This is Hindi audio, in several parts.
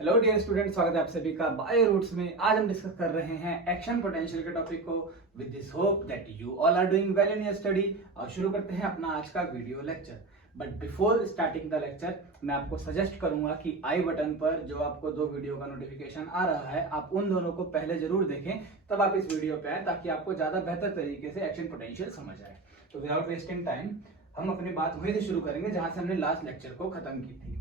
हेलो डियर स्टूडेंट, स्वागत है आप सभी का बायो रूट्स में। आज हम डिस्कस कर रहे हैं एक्शन पोटेंशियल के टॉपिक को with this hope that you all are doing well in your study. और शुरू करते हैं अपना आज का video lecture. But before starting the lecture मैं आपको सजेस्ट करूंगा कि आई बटन पर जो आपको दो वीडियो का नोटिफिकेशन आ रहा है, आप उन दोनों को पहले जरूर देखें, तब आप इस वीडियो पे आए, ताकि आपको ज्यादा बेहतर तरीके से एक्शन पोटेंशियल समझ आए। तो विदाउट वेस्टिंग टाइम हम अपनी बात वहीं से शुरू करेंगे जहां से हमने लास्ट लेक्चर को खत्म की थी।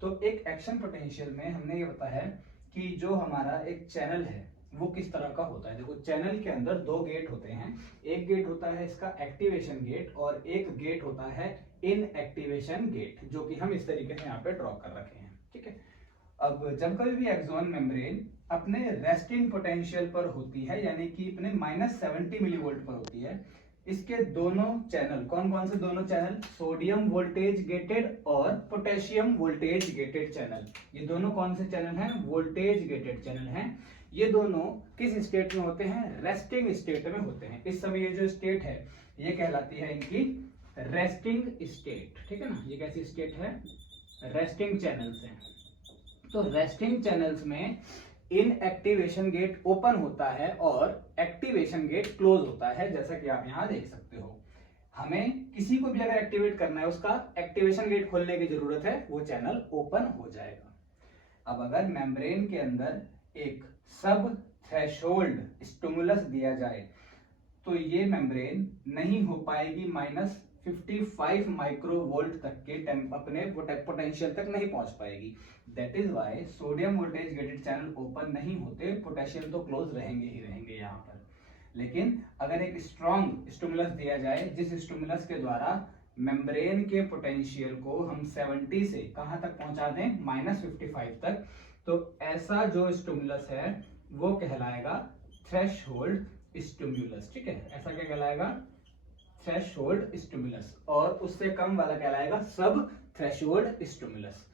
तो एक एक्शन पोटेंशियल में हमने ये बताया है कि जो हमारा एक चैनल है वो किस तरह का होता है। देखो, चैनल के अंदर दो गेट होते हैं। एक गेट होता है इसका एक्टिवेशन गेट और एक गेट होता है इनएक्टिवेशन गेट, जो कि हम इस तरीके से यहाँ पे ड्रॉ कर रखे हैं। ठीक है। अब जब कभी भी एक्सोन मेम्ब्रेन अपने रेस्टिंग पोटेंशियल पर होती है, यानी कि अपने -70 मिलीवोल्ट पर होती है, इसके दोनों चैनल कौन कौन से दोनों चैनल, सोडियम वोल्टेज गेटेड और पोटेशियम वोल्टेज गेटेड चैनल, ये दोनों कौन से चैनल हैं, वोल्टेज गेटेड चैनल हैं। ये दोनों किस स्टेट में होते हैं, रेस्टिंग स्टेट में होते हैं। इस समय ये जो स्टेट है ये कहलाती है इनकी रेस्टिंग स्टेट। ठीक है ना, ये कैसी स्टेट है, रेस्टिंग चैनल्स हैं। तो रेस्टिंग चैनल्स में इनएक्टिवेशन गेट ओपन होता है और एक्टिवेशन गेट क्लोज होता है, जैसा कि आप यहां देख सकते हो। हमें किसी को भी अगर एक्टिवेट करना है, उसका एक्टिवेशन गेट खोलने की जरूरत है, वो चैनल ओपन हो जाएगा। अब अगर मेम्ब्रेन के अंदर एक सब थ्रेशोल्ड स्टिमुलस दिया जाए तो ये मेम्ब्रेन नहीं हो पाएगी -55 माइक्रोवोल्ट तक के अपने पोटेंशियल तक नहीं पहुंच पाएगी। That is why sodium voltage gated channel open नहीं होते, पोटेंशियल तो क्लोज रहेंगे ही रहेंगे यहाँ पर। लेकिन अगर एक स्ट्रॉन्ग स्टिमुलस दिया जाए, जिस स्टिमुलस के द्वारा मेम्ब्रेन के पोटेंशियल को हम 70 से कहां तक पहुंचा दें, -55 तक, तो ऐसा जो स्टिमुलस है वो कहलाएगा थ्रेशोल्ड स्टिमुलस। ठीक है, ऐसा क्या कहलाएगा, थ्रेशोल्ड स्टिमुलस। और उससे कम वाला कहलाएगा सब थ्रेशोल्ड स्टिमुलस।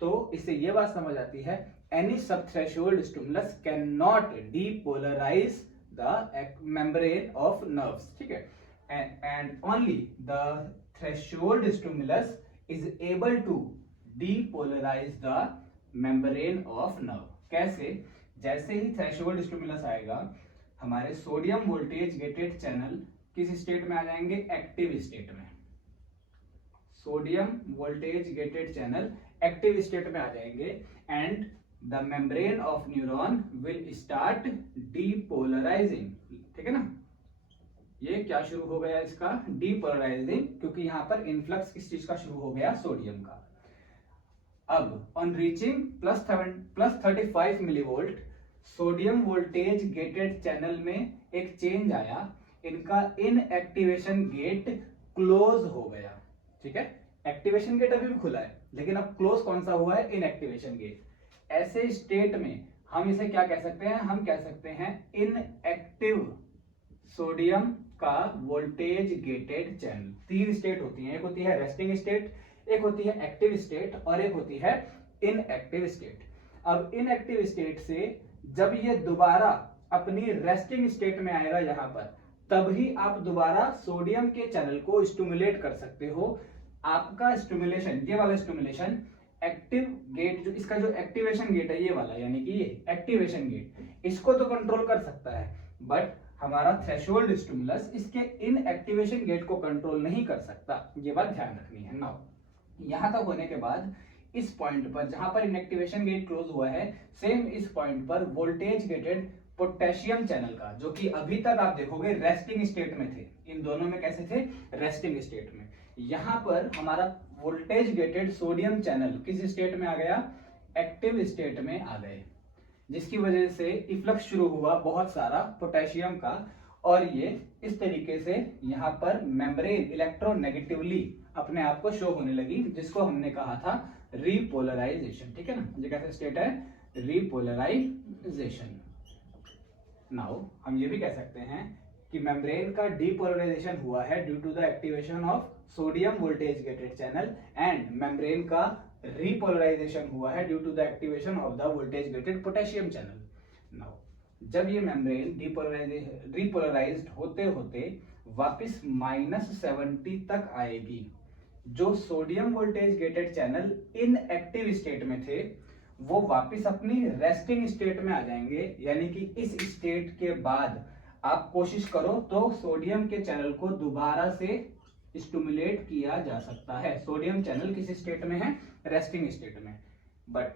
तो इससे ये बात समझ आती है, any sub threshold stimulus can not depolarize the membrane of nerves. ठीक है, and only the threshold stimulus is able to depolarize the membrane of nerve. कैसे, जैसे ही थ्रेशोल्ड स्टिमुलस आएगा, हमारे सोडियम वोल्टेज गेटेड चैनल किस स्टेट में आ जाएंगे, एक्टिव स्टेट में। Sodium voltage gated channel active state में आ जाएंगे and the membrane of neuron will start depolarizing. ठीक है ना, ये क्या शुरू हो गया इसका, डीपोलराइजिंग, क्योंकि यहां पर इनफ्लक्स किस चीज का शुरू हो गया, सोडियम का। अब on reaching +35 millivolt sodium voltage gated channel में एक चेंज आया, इनका इनएक्टिवेशन गेट क्लोज हो गया। ठीक है, एक्टिवेशन गेट अभी भी खुला है, लेकिन अब क्लोज कौन सा हुआ है, इनएक्टिवेशन गेट। ऐसे स्टेट में हम इसे क्या कह सकते हैं, हम कह सकते हैं इनएक्टिव सोडियम का वोल्टेज गेटेड चैनल। तीन स्टेट होती हैं, एक होती है रेस्टिंग स्टेट, एक होती है एक्टिव स्टेट और एक होती है इनएक्टिव स्टेट। अब इनएक्टिव स्टेट से जब ये दोबारा अपनी रेस्टिंग स्टेट में आएगा यहां पर, तभी आप दोबारा सोडियम के चैनल को स्टिमुलेट कर सकते हो। आपका स्टिमुलेशन, ये वाला स्टिमुलेशन एक्टिव गेट, जो इसका जो एक्टिवेशन गेट है ये वाला, यानी कि ये एक्टिवेशन गेट, इसको तो कंट्रोल कर सकता है, बट हमारा थ्रेशोल्ड स्टिमुलस इसके इनएक्टिवेशन गेट को कंट्रोल नहीं कर सकता। ये बात ध्यान रखनी है। नाउ यहां तक होने के बाद इस पॉइंट पर जहां पर इनएक्टिवेशन गेट क्लोज हुआ है, सेम इस पॉइंट पर वोल्टेज गेटेड पोटेशियम चैनल का, जो कि अभी तक आप देखोगे रेस्टिंग स्टेट में थे, इन दोनों में कैसे थे, रेस्टिंग स्टेट में। यहां पर हमारा वोल्टेज गेटेड सोडियम चैनल किस स्टेट में आ गया, एक्टिव स्टेट में आ गए, जिसकी वजह से इफ्लक्स शुरू हुआ बहुत सारा पोटेशियम का, और ये इस तरीके से यहाँ पर मेम्ब्रेन इलेक्ट्रोनेगेटिवली अपने आप को शो होने लगी, जिसको हमने कहा था रीपोलराइजेशन। ठीक है ना, ये कैसे स्टेट है, रीपोलराइजेशन। नाउ हम ये भी कह सकते हैं कि मेम्ब्रेन का डीपोलराइजेशन हुआ है due to the activation of sodium voltage gated channel, and membrane का रीपोलराइजेशन हुआ है due to the activation of the voltage gated potassium channel. Now जब ये मेम्ब्रेन डीपोलराइज्ड होते होते वापस -70 तक आएगी, जो sodium voltage gated channel inactive state में थे वो वापस अपनी रेस्टिंग स्टेट में आ जाएंगे, यानी कि इस स्टेट के बाद आप कोशिश करो तो सोडियम के चैनल को दोबारा से स्टिमुलेट किया जा सकता है। सोडियम चैनल किस स्टेट में है? रेस्टिंग स्टेट में। But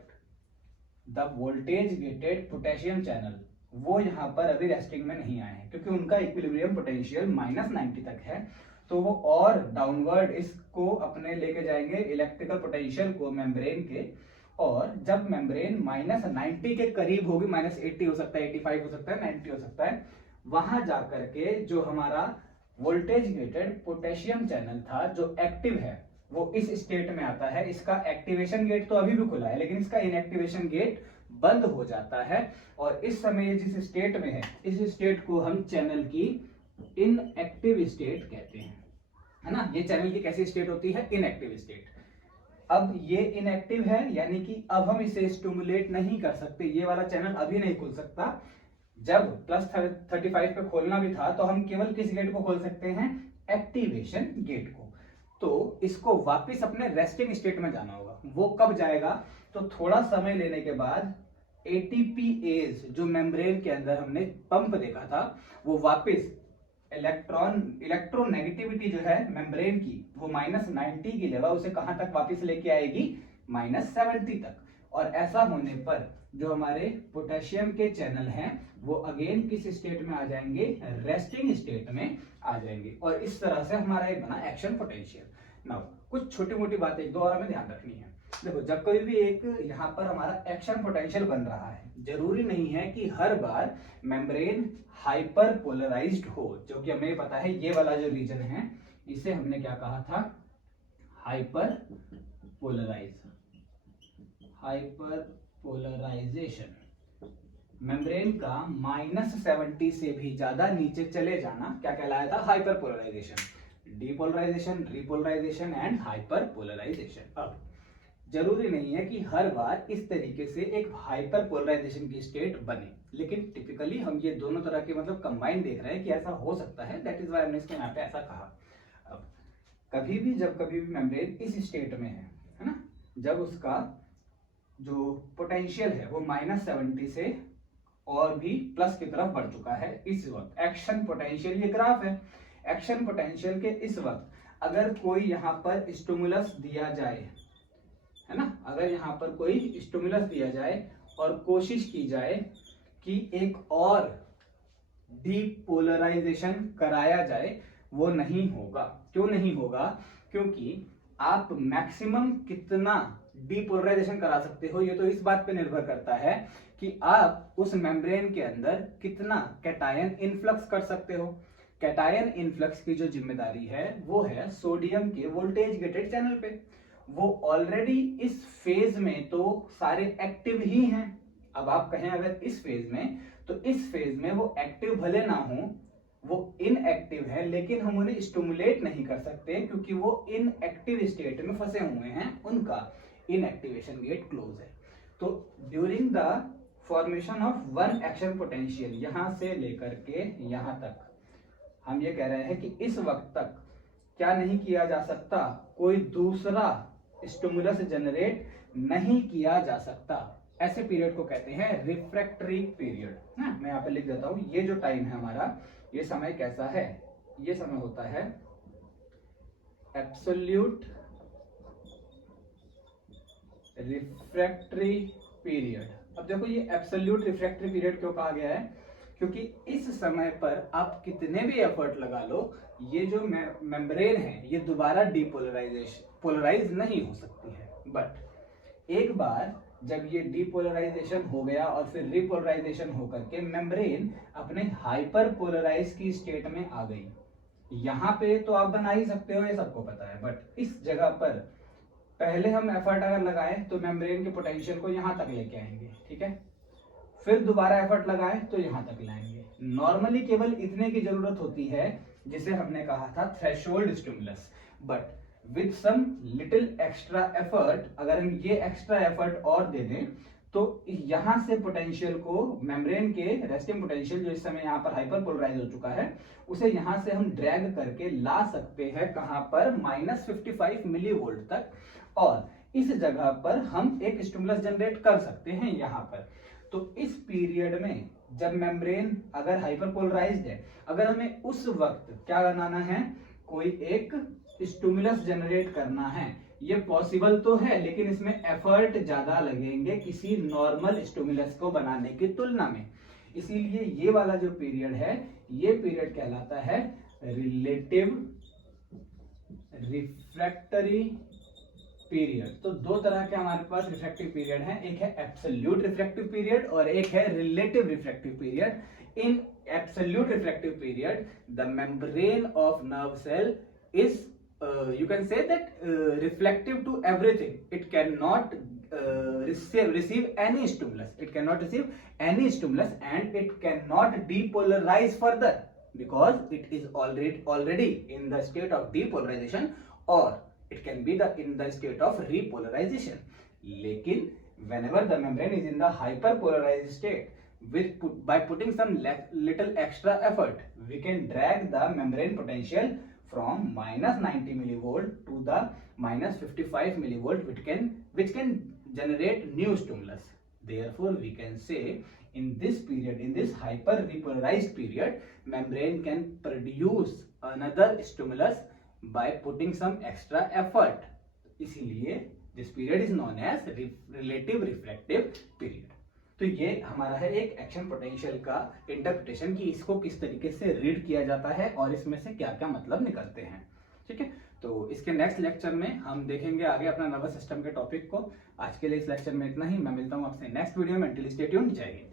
the voltage gated potassium channel वो यहाँ पर अभी रेस्टिंग में नहीं आए हैं, क्योंकि उनका इक्विलिब्रियम पोटेंशियल -90 तक है। तो वो और डाउनवर्ड इसको अपने लेके जाएंगे इलेक्ट्रिकल पोटेंशियल को मेम्ब्रेन के, और जब मेम्ब्रेन -90 के करीब होगी, -80 हो सकता है, 85 हो सकता है, 90 हो सकता है, वहां जाकर के जो हमारा वोल्टेज गेटेड पोटेशियम चैनल था जो एक्टिव है वो इस स्टेट में आता है। इसका एक्टिवेशन गेट तो अभी भी खुला है, लेकिन इसका इनएक्टिवेशन गेट बंद हो जाता है, और इस समय ये जिस स्टेट में है इस स्टेट को हम चैनल की इनएक्टिव स्टेट कहते हैं, है ना। ये चैनल की कैसी स्टेट होती है? Inactive state. अब ये इनएक्टिव है, यानी कि अब हम इसे स्टिमुलेट नहीं कर सकते, ये वाला चैनल अभी नहीं खुल सकता। जब +35 पे खोलना भी था तो हम केवल किस गेट को खोल सकते हैं? एक्टिवेशन गेट को। तो इसको वापस अपने रेस्टिंग स्टेट में जाना होगा। वो कब जाएगा? तो थोड़ा समय लेने के बाद एटीपीएज जो मेम्ब्रेन के अंदर हमने पंप देखा था, वो वापस इलेक्ट्रोनेगेटिविटी जो है मेम्ब्रेन की, वो -90 की जगह उसे कहां तक वापस लेके आएगी? -70 तक। और ऐसा होने पर जो हमारे पोटेशियम के चैनल हैं वो अगेन किस स्टेट में आ जाएंगे? रेस्टिंग स्टेट में आ जाएंगे। और इस तरह से हमारा एक बना एक्शन पोटेंशियल। नाउ कुछ छोटी मोटी बातें एक दो और हमें ध्यान रखनी है। देखो, जब कभी भी एक यहाँ पर हमारा एक्शन पोटेंशियल बन रहा है, जरूरी नहीं है कि हर बार मेम्ब्रेन हाइपर पोलराइज्ड हो, जो कि हमें पता है ये वाला जो रीजन है इसे हमने क्या कहा था? Hyper polarisation. मेम्ब्रेन का -70 से भी ज्यादा नीचे चले जाना क्या कहलाया था? Hyperpolarization. Depolarization, repolarization and hyperpolarization. अब जरूरी नहीं है कि हर बार इस तरीके से एक हाइपर पोलराइजेशन की स्टेट बने, लेकिन टिपिकली हम ये दोनों तरह के मतलब कंबाइन देख रहे हैं कि ऐसा हो सकता है। दैट इज व्हाई हमने इसको यहाँ पे ऐसा कहा। अब कभी भी मेम्ब्रेन इस स्टेट में है ना, जब उसका जो पोटेंशियल है वो -70 से और भी प्लस की तरफ बढ़ चुका है, इस वक्त एक्शन पोटेंशियल, ये ग्राफ है, एक्शन पोटेंशियल के इस वक्त अगर कोई यहाँ पर स्टिमुलस दिया जाए, है ना, अगर यहाँ पर कोई स्टिमुलस दिया जाए और कोशिश की जाए कि एक और डीपोलराइजेशन कराया जाए, वो नहीं होगा। क्यों नहीं होगा? क्योंकि आप मैक्सिमम कितना डीपोलराइजेशन करा सकते हो, ये तो इस बात पे निर्भर करता है कि आप उस मेम्ब्रेन के अंदर कितना कैटायन इनफ्लक्स कर सकते हो। कैटायन इनफ्लक्स की जो जिम्मेदारी है वो है सोडियम के वोल्टेज गेटेड चैनल पे। वो ऑलरेडी इस फेज में तो सारे एक्टिव ही हैं। अब आप कहें अगर इस फेज में, तो इस फेज में वो एक्टिव भले ना हो, वो इनएक्टिव है, लेकिन हम उन्हें स्टिमुलेट नहीं कर सकते क्योंकि वो इनएक्टिव स्टेट में फंसे हुए हैं, उनका इनएक्टिवेशन गेट क्लोज है। तो during the formation of one action potential, यहां से लेकर के यहां तक हम ये कह रहे हैं कि इस वक्त तक क्या नहीं किया जा सकता? कोई दूसरा स्टिमुलस जनरेट नहीं किया जा सकता। ऐसे पीरियड को कहते हैं रिफ्रैक्टरी पीरियड। मैं यहाँ पे लिख देता हूं, ये जो टाइम है हमारा, ये समय कैसा है? ये समय होता है एब्सोल्यूट रिफ्रैक्टरी पीरियड। अब देखो, ये एब्सोल्यूट रिफ्रैक्टरी पीरियड क्यों कहा गया है? क्योंकि इस समय पर आप कितने भी एफर्ट लगा लो, ये जो मेम्ब्रेन है ये दोबारा पोलराइज नहीं हो सकती है। बट एक बार जब ये डीपोलराइजेशन हो गया और फिर रिपोलराइजेशन होकर के मेम्ब्रेन अपने हाइपर पोलराइज की स्टेट में आ गई, यहाँ पे तो आप बना ही सकते हो, ये सबको पता है। बट इस जगह पर पहले हम एफर्ट अगर लगाएं तो मेम्ब्रेन के पोटेंशियल को यहाँ तक लेके आएंगे, ठीक है, फिर दोबारा एफर्ट लगाएं तो यहाँ तक लाएंगे। नॉर्मली केवल इतने की जरूरत होती है, जिसे हमने कहा था threshold stimulus. But with some little extra effort, अगर हम ये एक्स्ट्रा एफर्ट और दे दें तो यहां से पोटेंशियल को, मेम्ब्रेन के रेस्टिंग पोटेंशियल जो इस समय यहाँ पर हाइपर पोलराइज हो चुका है, उसे यहां से हम ड्रैग करके ला सकते हैं कहां पर? -55 मिलीवोल्ट तक। और इस जगह पर हम एक स्टिमुलस जनरेट कर सकते हैं यहाँ पर। तो इस पीरियड में जब मेम्ब्रेन अगर हाइपरपोलराइज्ड है, अगर हमें उस वक्त क्या बनाना है, कोई एक स्टिमुलस जनरेट करना है, ये पॉसिबल तो है लेकिन इसमें एफर्ट ज्यादा लगेंगे किसी नॉर्मल स्टिमुलस को बनाने की तुलना में। इसीलिए ये वाला जो पीरियड है, ये पीरियड कहलाता है रिलेटिव रिफ्रैक्टरी पीरियड। तो दो तरह के हमारे पास रिफ्रैक्टिव पीरियड हैं, एक है एब्सोल्यूट रिफ्रैक्टिव पीरियड और एक है relative refractory period. In absolute refractory period the membrane of nerve cell is you can say that reflective to everything. It cannot receive any stimulus. It cannot receive any stimulus and it cannot depolarize further because it is already in the state of depolarization or it can be in the state of repolarization. लेकिन whenever the membrane is in the hyperpolarized state, by putting some little extra effort, we can drag the membrane potential from minus 90 millivolt to the minus 55 millivolt, which can generate new stimulus. Therefore, we can say in this period, in this hyper repolarized period, membrane can produce another stimulus by putting some extra effort. इसीलिए this period is known as relative refractive period. तो ये हमारा है एक एक्शन पोटेंशियल का इंटरप्रिटेशन कि इसको किस तरीके से रीड किया जाता है और इसमें से क्या क्या मतलब निकलते हैं। ठीक है, तो इसके नेक्स्ट लेक्चर में हम देखेंगे आगे अपना नर्वस सिस्टम के टॉपिक को। आज के लिए इस लेक्चर में इतना ही। मैं मिलता हूँ आपसे नेक्स्ट वीडियो में। Till stay tuned. जय हिंद।